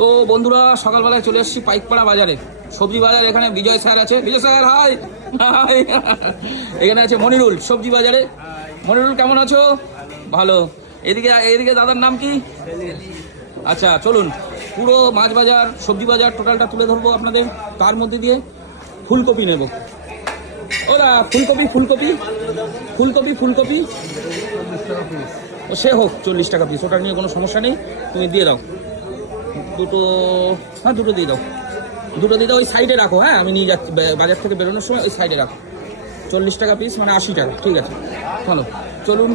তো বন্ধুরা সকালবেলায় চলে এসেছি পাইকপাড়া বাজারে, সবজি বাজার। এখানে বিজয় স্যার আছে। বিজয় স্যার হাই হাই। এখানে আছে মনিরুল সবজি বাজারে। মনিরুল কেমন আছো? ভালো। এদিকে দাদার নাম কি? আচ্ছা চলুন পুরো মাছ বাজার সবজি বাজার টোটালটা তুলে ধরবো আপনাদের। তার মধ্যে দিয়ে ফুলকপি নেব। ওরা ফুলকপি ফুলকপি ফুলকপি ফুলকপি ও সে হোক 40 টাকা পিস, ওটা নিয়ে কোনো সমস্যা নেই। তুমি দিয়ে দাও দুটো। হ্যাঁ দুটো দিয়ে দাও, দুটো দিয়ে দাও। ওই সাইডে রাখো। হ্যাঁ আমি নিয়ে যাচ্ছি বাজার থেকে বেরোনোর সময়, ওই সাইডে রাখো। 40 টাকা পিস মানে 80 টাকা। ঠিক আছে চলো চলুন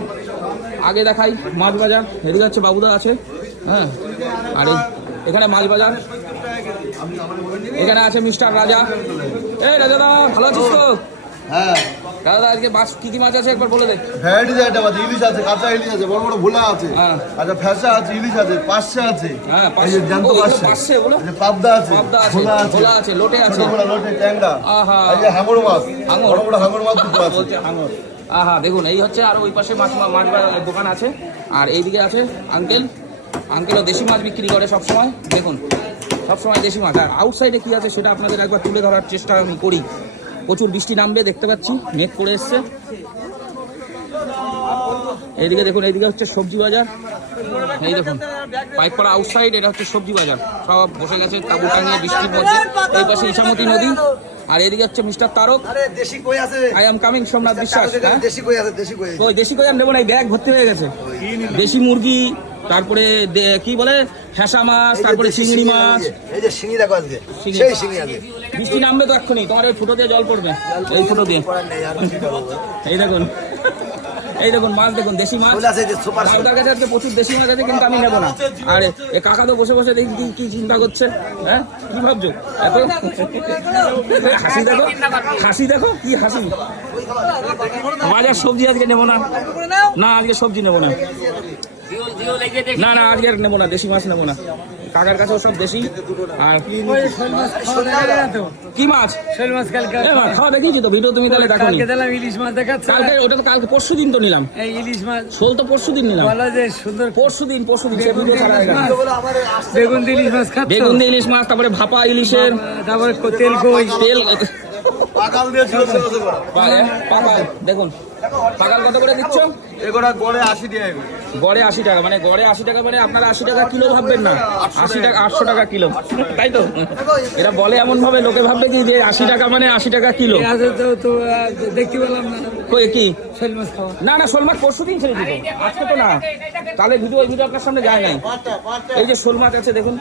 আগে দেখাই মাছ বাজার। এদিকে হচ্ছে বাবুদা আছে। হ্যাঁ আর এখানে মাছ বাজার। এখানে আছে মিস্টার রাজা। এই রাজা দা ভালো আছিস তো? হ্যাঁ দাদা আজকে মাছ কি কি মাছ আছে একবার বলে দে। ভ্যারাইটিস আইটেম আছে, ইলিশ আছে, কাঁচা ইলিশ আছে, বড় বড় ভোলা আছে, হ্যাঁ। আচ্ছা ফ্যাসা আছে, ইলিশ আছে, পার্শে আছে, হ্যাঁ এই যে জ্যান্ত পার্শে, পার্শে বলো। এই যে পাবদা আছে, পাবদা আছে, ভোলা ভোলা আছে, লোটে আছে, ছোট ভোলা, লোটে, ট্যাংরা, আহা। এই যে হাঙর মাছ, হাঙর। বড় বড় হাঙর মাছ দুটো আছে। বলছে হাঙর। আহা দেখুন এই হচ্ছে। আর ওই পাশে মাছ বাজার দোকান আছে। আর এইদিকে আছে আঙ্কেলও দেশি মাছ বিক্রি করে সবসময়। দেখুন সবসময় দেশি মাছ। আর আউটসাইডে কি আছে সেটা আপনাদের একবার তুলে ধরার চেষ্টা আমি করি। প্রচুর বৃষ্টি নামবে দেখতে পাচ্ছি, মেঘ করে এসছে। এইদিকে দেখুন, এইদিকে হচ্ছে সবজি বাজার। এই দেখুন পাইকপাড়া আউটসাইড, এটা হচ্ছে সবজি বাজার। সব বসে গেছে তাঁবু টাঙিয়ে বৃষ্টির মধ্যে। এই পাশে ইছামতি নদী। আর এদিকে হচ্ছে mister Tarak. I am coming Somnath বিশ্বাস। ওই দেশি কই আর নেবো না, এই ব্যাগ ভর্তি হয়ে গেছে। দেশি মুরগি, তারপরে কি বলে ফ্যাসা মাছ, তারপরে চিংড়ি মাছ। এই যে শিঙি দেখো আজকে, সেই শিঙি আছে। বৃষ্টি নামবে তো এক্ষুনি, তোমার ওই ফুটো দিয়ে জল পড়বে। এই ফুটো দিয়ে এই দেখুন, এই দেখুন মাছ দেখুন, দেশি মাছ। আপনার কাছে আজকে প্রচুর দেশি মাছ আছে, কিন্তু আমি নেবো না। আর এ কাকা তো বসে বসে দেখি কি চিন্তা করছে। হ্যাঁ কি ভাবছো এত? হাসি দেখো, হাসি দেখো কি হাসি। বাজার সবজি আজকে নেবো না, না আজকে সবজি নেবো না, না না আজকে নেবো না, দেশি মাছ নেবো না। কাকার কাছেও সব দেশি। আর কি মাছ? খাওয়া দেখিয়েছি তো ভিডিও, তুমি তাহলে দেখো। ইলিশ মাছ দেখাচ্ছে কালকে ওটা তো কালকে পরশু দিন তো নিলাম। এই ইলিশ মাছ শোল তো পরশু দিন নিলাম। বলা যে সুন্দর পরশু দিন সে ভিডিও ছাড়া হয়ে গেল। বেগুন দিয়ে ইলিশ মাছ খাচ্ছ, বেগুন দিয়ে ইলিশ মাছ, তারপরে ভাপা ইলিশের, তারপরে তেল কই তেল পাকাল দিয়ে ছিল পাকাল। দেখুন পাকাল কত করে দিচ্ছ? এগুলা গড়ে 80 টাকা করে। গড়ে 80 টাকা, মানে গড়ে 80 টাকা, মানে আপনারা 80 টাকা কিলো ভাববেন না, 80 টাকা 800 টাকা কিলো, তাই তো? এটা বলে এমন ভাবে লোকে ভাববে কি যে 80 টাকা মানে 80 টাকা কিলো। তো দেখতে পেলাম না কই কি? শোল মাছ খাওয়া। না না শোল মাছ পরশু দিন ছেড়ে দিত, আজকে তো না। তাহলে ওই ভিডিও আপনার সামনে যায় নাই। এই যে শোল মাছ আছে দেখুন।